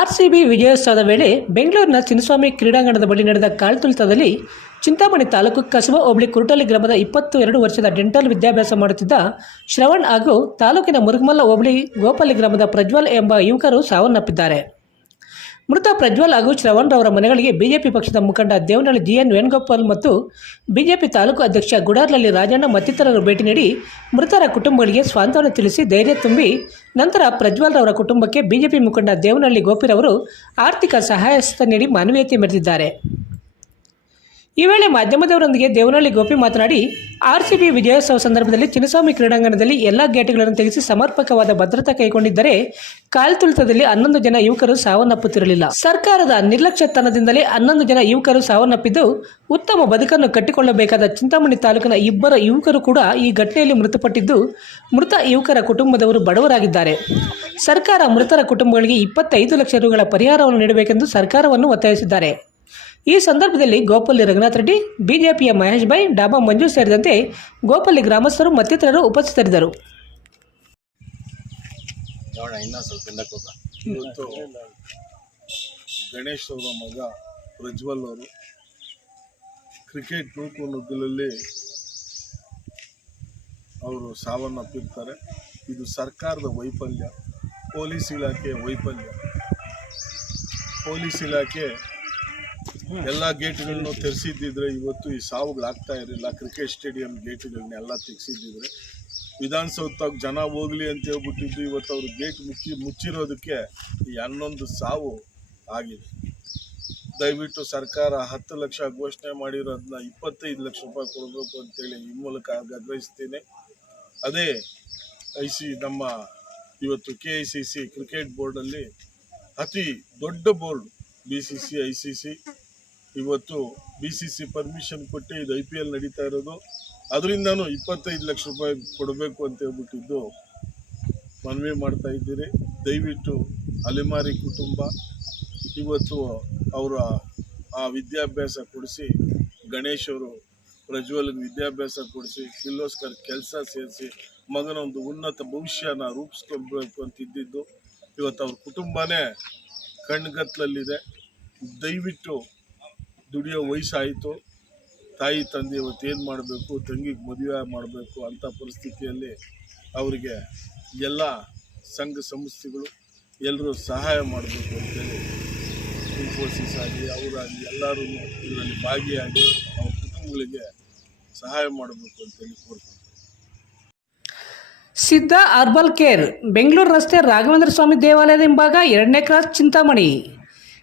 RCB ವಿಜಯೋತ್ಸವದ ವೇಳೆ ಬೆಂಗಳೂರಿನ ಚಿನ್ನಸ್ವಾಮಿ ಕ್ರೀಡಾಂಗಣದ ಬಳಿ ನಡೆದ ಕಾಳ್ತುಳಿತದಲ್ಲಿ ಚಿಂತಾಮಣಿ ತಾಲೂಕು ಕಸಬಾ ಹೋಬಳಿ ಕುರುಟಲಿ ಗ್ರಾಮದ ಇಪ್ಪತ್ತು ಎರಡು ವರ್ಷದ ಡೆಂಟಲ್ ವಿದ್ಯಾಭ್ಯಾಸ ಮಾಡುತ್ತಿದ್ದ ಶ್ರವಣ್ ಹಾಗೂ ತಾಲೂಕಿನ ಮುರುಗಮಲ್ಲ ಹೋಬಳಿ ಗೋಪಾಲಿ ಗ್ರಾಮದ ಪ್ರಜ್ವಲ್ ಎಂಬ ಯುವಕರು ಸಾವನ್ನಪ್ಪಿದ್ದಾರೆ. ಮೃತ ಪ್ರಜ್ವಲ್ ಹಾಗೂ ಶ್ರವಣ್ ರವರ ಮನೆಗಳಿಗೆ ಬಿಜೆಪಿ ಪಕ್ಷದ ಮುಖಂಡ ದೇವನಹಳ್ಳಿ ಜಿಎನ್ ವೇಣುಗೋಪಾಲ್ ಮತ್ತು ಬಿಜೆಪಿ ತಾಲೂಕು ಅಧ್ಯಕ್ಷ ಗುಡಾರ್ಲಲ್ಲಿ ರಾಜಣ್ಣ ಮತ್ತಿತರರು ಭೇಟಿ ನೀಡಿ ಮೃತರ ಕುಟುಂಬಗಳಿಗೆ ಸ್ವಾಂತ್ವನ ತಿಳಿಸಿ ಧೈರ್ಯ ತುಂಬಿ ನಂತರ ಪ್ರಜ್ವಲ್ ರವರ ಕುಟುಂಬಕ್ಕೆ ಬಿಜೆಪಿ ಮುಖಂಡ ದೇವನಹಳ್ಳಿ ಗೋಪಿರವರು ಆರ್ಥಿಕ ಸಹಾಯಸ್ಥ ನೀಡಿ ಮಾನವೀಯತೆ ಮೆರೆದಿದ್ದಾರೆ. ಈ ವೇಳೆ ಮಾಧ್ಯಮದವರೊಂದಿಗೆ ದೇವನಹಳ್ಳಿ ಗೋಪಿ ಮಾತನಾಡಿ, ಆರ್ಸಿಬಿ ವಿಜಯೋತ್ಸವ ಸಂದರ್ಭದಲ್ಲಿ ಚಿನ್ನಸ್ವಾಮಿ ಕ್ರೀಡಾಂಗಣದಲ್ಲಿ ಎಲ್ಲ ಗೇಟ್ಗಳನ್ನು ತೆಗೆಸಿ ಸಮರ್ಪಕವಾದ ಭದ್ರತಾ ಕೈಗೊಂಡಿದ್ದರೆ ಕಾಲ್ತುಳಿತದಲ್ಲಿ ಹನ್ನೊಂದು ಜನ ಯುವಕರು ಸಾವನ್ನಪ್ಪುತ್ತಿರಲಿಲ್ಲ. ಸರ್ಕಾರದ ನಿರ್ಲಕ್ಷ್ಯತನದಿಂದಲೇ ಹನ್ನೊಂದು ಜನ ಯುವಕರು ಸಾವನ್ನಪ್ಪಿದ್ದು, ಉತ್ತಮ ಬದುಕನ್ನು ಕಟ್ಟಿಕೊಳ್ಳಬೇಕಾದ ಚಿಂತಾಮಣಿ ತಾಲೂಕಿನ ಇಬ್ಬರ ಯುವಕರು ಕೂಡ ಈ ಘಟನೆಯಲ್ಲಿ ಮೃತಪಟ್ಟಿದ್ದು, ಮೃತ ಯುವಕರ ಕುಟುಂಬದವರು ಬಡವರಾಗಿದ್ದಾರೆ. ಸರ್ಕಾರ ಮೃತರ ಕುಟುಂಬಗಳಿಗೆ ಇಪ್ಪತ್ತೈದು ಲಕ್ಷ ರುಗಳ ಪರಿಹಾರವನ್ನು ನೀಡಬೇಕೆಂದು ಸರ್ಕಾರವನ್ನು ಒತ್ತಾಯಿಸಿದ್ದಾರೆ. ಈ ಸಂದರ್ಭದಲ್ಲಿ ಗೋಪಲ್ಲಿ ರಂಗನಾಥ್ ರೆಡ್ಡಿ, ಬಿಜೆಪಿಯ ಮಹೇಶ್ ಭಾಯ್, ಡಾಬಾ ಮಂಜು ಸೇರಿದಂತೆ ಗೋಪಲ್ಲಿ ಗ್ರಾಮಸ್ಥರು ಮತ್ತಿತರರು ಉಪಸ್ಥಿತರಿದ್ದರು. ಇವತ್ತು ಗಣೇಶ್ ಅವರ ಮಗ ಪ್ರಜ್ವಲ್ ಅವರು ಕ್ರಿಕೆಟ್ ನೂಕುನುಗ್ಗಲಲ್ಲಿ ಅವರು ಸಾವನ್ನಪ್ಪಿರ್ತಾರೆ ಇದು ಸರ್ಕಾರದ ವೈಫಲ್ಯ, ಪೊಲೀಸ್ ಇಲಾಖೆ ವೈಫಲ್ಯ. ಪೊಲೀಸ್ ಇಲಾಖೆ ಎಲ್ಲ ಗೇಟ್ಗಳನ್ನು ತೆರೆಸಿದ್ದಿದ್ರೆ ಇವತ್ತು ಈ ಸಾವುಗಳಾಗ್ತಾ ಇರಲಿಲ್ಲ. ಕ್ರಿಕೆಟ್ ಸ್ಟೇಡಿಯಂ ಗೇಟ್ಗಳನ್ನೆಲ್ಲ ತೆಗೆಸಿದ್ದಿದ್ರೆ. ವಿಧಾನಸೌಧಕ್ಕೆ ಜನ ಹೋಗ್ಲಿ ಅಂತ ಹೇಳ್ಬಿಟ್ಟಿದ್ದು ಇವತ್ತು ಅವರು ಗೇಟ್ ಮುಚ್ಚಿ ಮುಚ್ಚಿರೋದಕ್ಕೆ ಈ ಹನ್ನೊಂದು ಸಾವು ಆಗಿದೆ. ದಯವಿಟ್ಟು ಸರ್ಕಾರ ಹತ್ತು ಲಕ್ಷ ಘೋಷಣೆ ಮಾಡಿರೋದನ್ನ ಇಪ್ಪತ್ತೈದು ಲಕ್ಷ ರೂಪಾಯಿ ಕೊಡಬೇಕು ಅಂತೇಳಿ ಈ ಮೂಲಕ ಆಗ್ರಹಿಸ್ತೀನಿ. ಅದೇ ಐ ಸಿ ನಮ್ಮ ಇವತ್ತು K I C C cricket ಬೋರ್ಡಲ್ಲಿ ಅತಿ ದೊಡ್ಡ board B C C I C C ಇವತ್ತು ಬಿ ಸಿ ಸಿ ಪರ್ಮಿಷನ್ ಕೊಟ್ಟು ಇದು ಐ ಪಿ ಎಲ್ ನಡೀತಾ ಇರೋದು. ಅದರಿಂದನೂ ಇಪ್ಪತ್ತೈದು ಲಕ್ಷ ರೂಪಾಯಿ ಕೊಡಬೇಕು ಅಂತ ಹೇಳ್ಬಿಟ್ಟಿದ್ದು ಮನವಿ ಮಾಡ್ತಾ ಇದ್ದೀರಿ. ದಯವಿಟ್ಟು ಅಲೆಮಾರಿ ಕುಟುಂಬ ಇವತ್ತು ಅವರ ಆ ವಿದ್ಯಾಭ್ಯಾಸ ಕೊಡಿಸಿ, ಗಣೇಶ್ ಅವರು ಪ್ರಜ್ವಲ್ಗೆ ವಿದ್ಯಾಭ್ಯಾಸ ಕೊಡಿಸಿ ಕಿಲ್ಲೋಸ್ಕರ್ ಕೆಲಸ ಸೇರಿಸಿ, ಮಗನ ಒಂದು ಉನ್ನತ ಭವಿಷ್ಯನ ರೂಪಿಸ್ಕೊಳ್ಬೇಕು ಅಂತಿದ್ದಿದ್ದು ಇವತ್ತು ಅವ್ರ ಕುಟುಂಬನೇ ಕಣ್ಗತ್ತಲಲ್ಲಿದೆ ದಯವಿಟ್ಟು ದುಡಿಯೋ ವಯಸ್ಸಾಯಿತು. ತಾಯಿ, ತಂದೆ ಇವತ್ತು ಏನು ಮಾಡಬೇಕು, ತಂಗಿಗೆ ಮದುವೆ ಮಾಡಬೇಕು ಅಂಥ ಪರಿಸ್ಥಿತಿಯಲ್ಲಿ ಅವರಿಗೆ ಎಲ್ಲ ಸಂಘ ಸಂಸ್ಥೆಗಳು ಎಲ್ಲರೂ ಸಹಾಯ ಮಾಡಬೇಕು ಅಂತೇಳಿ ಇನ್ಫೋಸಿಸ್ ಆಗಲಿ ಅವರಾಗಲಿ ಎಲ್ಲರೂ ಇದರಲ್ಲಿ ಭಾಗಿಯಾಗಿ ಅವ್ರ ಕುಟುಂಬಗಳಿಗೆ ಸಹಾಯ ಮಾಡಬೇಕು ಅಂತೇಳಿ ಕೋರ್ತೀನಿ ಸಿದ್ಧ ಅರ್ಬಲ್ ಕೇರ್, ಬೆಂಗಳೂರು ರಸ್ತೆ ರಾಘವೇಂದ್ರ ಸ್ವಾಮಿ ದೇವಾಲಯದ ಹಿಂಭಾಗ ಎರಡನೇ ಕ್ರಾಸ್ ಚಿಂತಾಮಣಿ.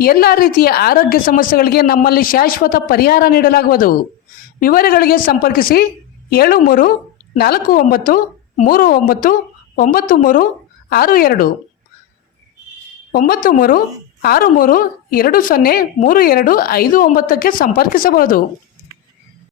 ಎಲ್ಲ ರೀತಿಯ ಆರೋಗ್ಯ ಸಮಸ್ಯೆಗಳಿಗೆ ನಮ್ಮಲ್ಲಿ ಶಾಶ್ವತ ಪರಿಹಾರ ನೀಡಲಾಗುವುದು. ವಿವರಗಳಿಗೆ ಸಂಪರ್ಕಿಸಿ ಏಳು ಮೂರು ನಾಲ್ಕು ಒಂಬತ್ತು ಮೂರು ಒಂಬತ್ತು ಒಂಬತ್ತು ಮೂರು ಆರು ಎರಡು. ಒಂಬತ್ತು ಮೂರು ಆರು ಮೂರು ಎರಡು ಸೊನ್ನೆ ಮೂರು ಎರಡು ಐದು ಒಂಬತ್ತಕ್ಕೆ ಸಂಪರ್ಕಿಸಬಹುದು.